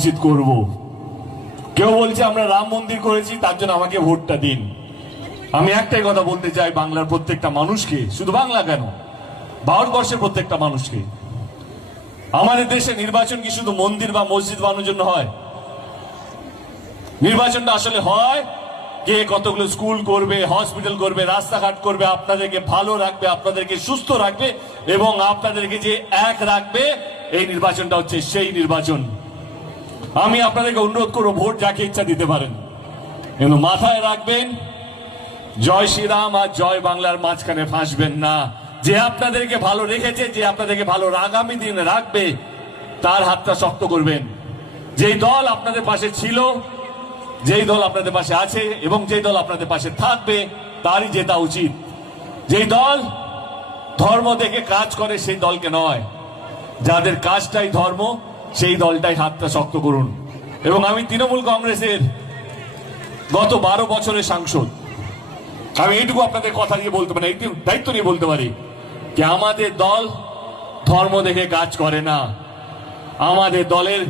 নিশ্চিত করব। কেউ বলছে আমরা রাম মন্দির করেছি তার জন্য আমাকে ভোটটা দিন। আমি একটাই কথা বলতে চাই বাংলার প্রত্যেকটা মানুষকে, শুধু বাংলা কেন, ভারতবর্ষের প্রত্যেকটা মানুষকে, আমাদের দেশে নির্বাচন কি শুধু মন্দির বা মসজিদ বানানোর জন্য হয়? নির্বাচনটা আসলে হয় কে কতগুলো স্কুল করবে, হসপিটাল করবে, রাস্তাঘাট করবে, আপনাদেরকে ভালো রাখবে, আপনাদেরকে সুস্থ রাখবে এবং আপনাদেরকে যে এক রাখবে, এই নির্বাচনটা হচ্ছে সেই নির্বাচন। আমি আপনাদেরকে অনুরোধ করবো ভোট যাকে ইচ্ছা দিতে পারেন, কিন্তু মাথায় রাখবেন জয় শ্রীরাম আর জয় বাংলার মাঝখানে ফাঁসবেন না। যে আপনাদেরকে ভালো রেখেছে, যে আপনাদেরকে ভালো আগামী দিনে রাখবে, তার হাতটা শক্ত করবেন। যেই দল আপনাদের পাশে ছিল, যেই দল আপনাদের পাশে আছে এবং যেই দল আপনাদের পাশে থাকবে, তারই জেতা উচিত। যেই দল ধর্ম দেখে কাজ করে সেই দলকে নয়, যাদের কাজটাই ধর্ম সেই দলটাই হাতটা শক্ত করুন। এবং আমি তৃণমূল কংগ্রেসের গত 12 বছরের সাংসদ, আমি এইটুকু আপনাদের কথা দিয়ে বলতে পারি, দায়িত্ব নিয়ে বলতে পারি যে আমাদের দল ধর্ম দেখে কাজ করে না। আমাদের দলের